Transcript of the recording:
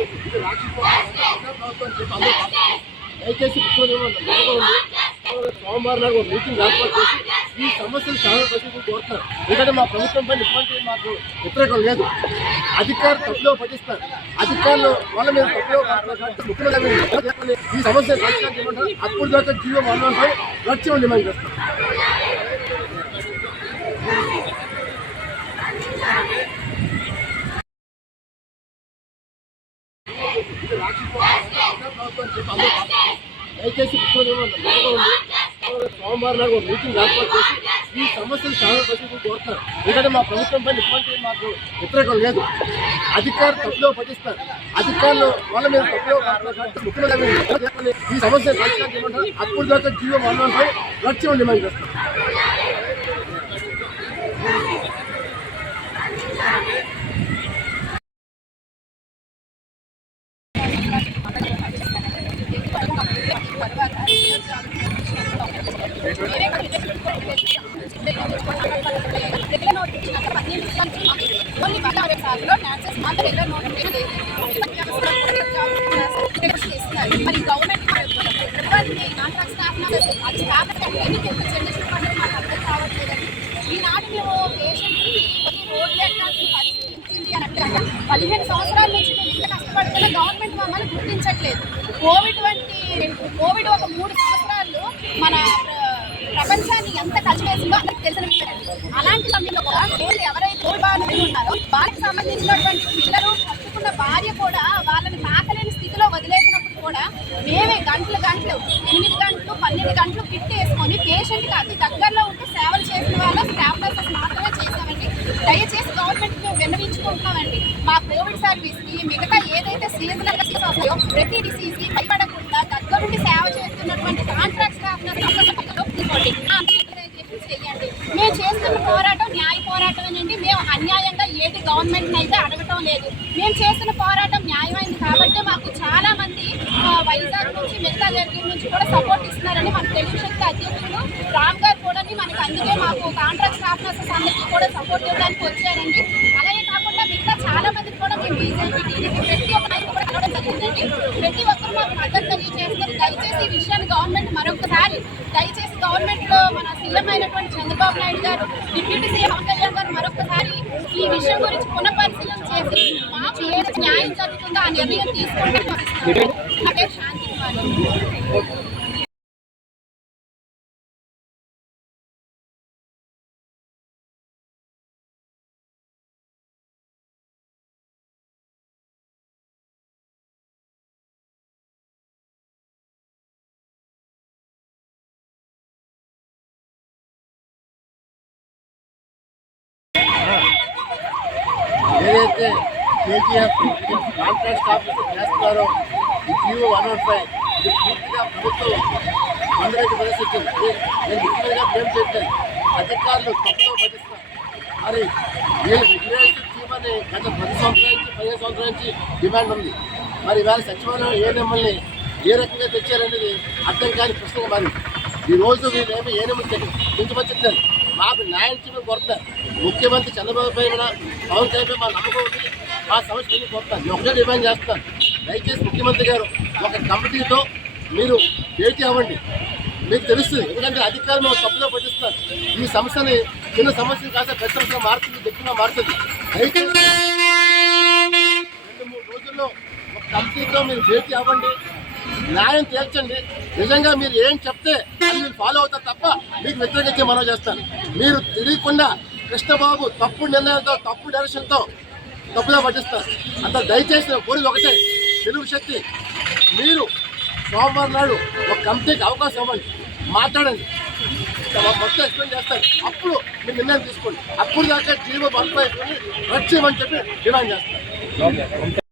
ఇది దయచేసి ముఖ్యమంత్రి సోమవారం నాడు ఒక మీటింగ్ ఏర్పాటు చేసి ఈ సమస్యలు చాలా పరిస్థితులు కోరుతున్నారు. ఎందుకంటే మా ప్రభుత్వం పైన ఇటువంటి మాకు వ్యతిరేకం లేదు. అధికారులు తప్పులో పట్టిస్తారు అధికారులు వాళ్ళ మీద తప్పులో ముఖ్యమంత్రి ఈ సమస్య అప్పుడు దాకా జీవో వన్ లక్ష్యం డిమాండ్ చేస్తారు. ఇది దయచేసి సోమవారం నాడు ఒక మీటింగ్ ఏర్పాటు చేసి ఈ సమస్యలు చాలా పరిస్థితులు కోరుతున్నారు ఎందుకంటే మా ప్రభుత్వం పైన ఇటువంటి మాకు వ్యతిరేకం లేదు అధికారులు తప్పులో పట్టిస్తారు అధికారులు వాళ్ళ మీద తప్పులో ముఖ్యమంత్రి ఈ సమస్య పరిష్కారం చేయమంటారు. అప్పుడు దాకా జీవో వన్ లక్ష్యం డిమాండ్ చేస్తారు. మరి గవర్నమెంట్ కాంట్రాక్ట్ స్టాఫ్ అది స్టాఫ్ ఎన్ని జనరేషన్ మాకు అర్థం కావట్లేదండి ఈనాడు మేము పేషెంట్కి రోడ్లు ఎక్కాల్సిన పరిస్థితి వచ్చింది అని అంటే పదిహేను సంవత్సరాల నుంచి మేము ఇంత కష్టపడుతున్న గవర్నమెంట్ మమ్మల్ని గుర్తించట్లేదు. కోవిడ్ వంటి కోవిడ్ ఒక మూడు వారికి పిల్లలు కట్టుకున్న భార్య కూడా వాళ్ళని తాకలేని స్థితిలో వదిలేసినప్పుడు కూడా మేమే గంటలు గంటలు ఎనిమిది గంటలు పన్నెండు గంటలు ఫిట్ వేసుకొని పేషెంట్కి అతి దగ్గరలో ఉంటూ సేవలు చేసిన వాళ్ళ స్టాఫ్ నర్సెస్ మాత్రమే చేసామండి దయచేసి గవర్నమెంట్ మేము విన్నవించుకుంటున్నామండి. మా కోవిడ్ సర్వీస్కి మిగతా ఏదైతే సీజనల్గా డిసీజ్ వస్తాయో ప్రతి డిసీజ్కి భయపడకుండా దగ్గరుండి సేవ చేస్తున్నటువంటి కాంట్రాక్ట్ స్టాఫ్ చేయండి మేము చేస్తున్న పోరాటం న్యాయ పోరాటమేనండి మేము అన్యాయంగా గవర్నమెంట్ అయితే అడగటం లేదు. మేము చేస్తున్న పోరాటం న్యాయమైంది కాబట్టి మాకు చాలా మంది వైజాగ్ నుంచి మిగతా దగ్గర నుంచి కూడా సపోర్ట్ ఇస్తున్నారని మన తెలుగు శక్తి అధ్యక్షుడు రామ్ గారు కూడా మనకి అందుకే మాకు కాంట్రాక్ట్ స్టాఫ్ నర్సెస్ అందరికీ కూడా సపోర్ట్ ఇవ్వడానికి వచ్చారండి. అలాగే కాకుండా మిగతా చాలా మందికి కూడా మేము బీజేపీ టీడీపీ ప్రతి ఒక్కరికి కూడా కలవడం జరిగిందండి. ప్రతి ఒక్కరు మాకు మద్దతు తెలియజేస్తారు దయచేసి ఈ విషయాన్ని గవర్నమెంట్ మరొకసారి దయచేసి గవర్నమెంట్లో మన సీఎం అయినటువంటి చంద్రబాబు నాయుడు గారు డిప్యూటీ సీఎం కళ్యాణ్ గారు మరొకసారి విషయం గురించి పునఃపరిశీలన చేసి మాకు ఏది న్యాయం జరుగుతుందో ఆ నిర్ణయం తీసుకుంటే నా శాంతి ఏదైతే కేజీఎఫ్ కాంట్రాక్ట్ స్టాఫ్ చేస్తున్నారో ఈ జీవో వన్ వన్ ఫైవ్ ఇది పూర్తిగా ప్రభుత్వం అందరికీ ప్రదర్శించింది నేను ముఖ్యంగా బ్లేమ్ చేయట్లేదు అధికారులు తప్పులో పట్టిస్తున్నారు. మరి నేను రెగ్యులేషన్ చేయమని గత పది సంవత్సరాల నుంచి పదిహేను సంవత్సరాల నుంచి డిమాండ్ ఉంది. మరి ఇవాళ సచివాలయం ఏ నెమ్మల్ని ఏ రకంగా తెచ్చారనేది అర్థం కాని ప్రశ్నగా మారింది ఈ రోజు వీళ్ళేమో ఏ తెచ్చి తెచ్చుకోవచ్చట్లేదు మాకు న్యాయం చేయడం కొరత. ముఖ్యమంత్రి చంద్రబాబు పై మన పవన్ కళ్యాణ్ మా నమ్మకం ఉంది. మా సమస్య గురించి కొరతాను ఒకటే డిమాండ్ చేస్తాను. దయచేసి ముఖ్యమంత్రి గారు ఒక కమిటీతో మీరు భేటీ అవ్వండి. మీకు తెలుస్తుంది. ఎందుకంటే అధికారులు మేము తప్పులో పట్టిస్తున్నారు. ఈ సమస్యని చిన్న సమస్యలు కాస్త పెద్ద సమస్యగా మారుతుంది గట్టిగా మారుతుంది. దయచేసి రెండు మూడు రోజుల్లో ఒక కమిటీతో మీరు భేటీ అవ్వండి. న్యాయం తేల్చండి. నిజంగా మీరు ఏం చెప్తే అది మీరు ఫాలో అవుతారు తప్ప మీకు వ్యతిరేకించే మనం చేస్తాను. మీరు తెలియకుండా కృష్ణబాబు తప్పు నిర్ణయంతో తప్పు డైరెక్షన్తో తప్పుగా పట్టిస్తారు. అంత దయచేసి నేను కోరిక ఒకటే తెలుగు శక్తి మీరు సోమవారం నాడు ఒక కమిటీకి అవకాశం ఇవ్వండి. మాట్లాడండి. మొత్తం ఎక్స్ప్లెయిన్ చేస్తారు అప్పుడు మీరు నిర్ణయం తీసుకోండి. అప్పుడు దాకా జీవో బంద్ రక్షిమని చెప్పి డిమాండ్ చేస్తారు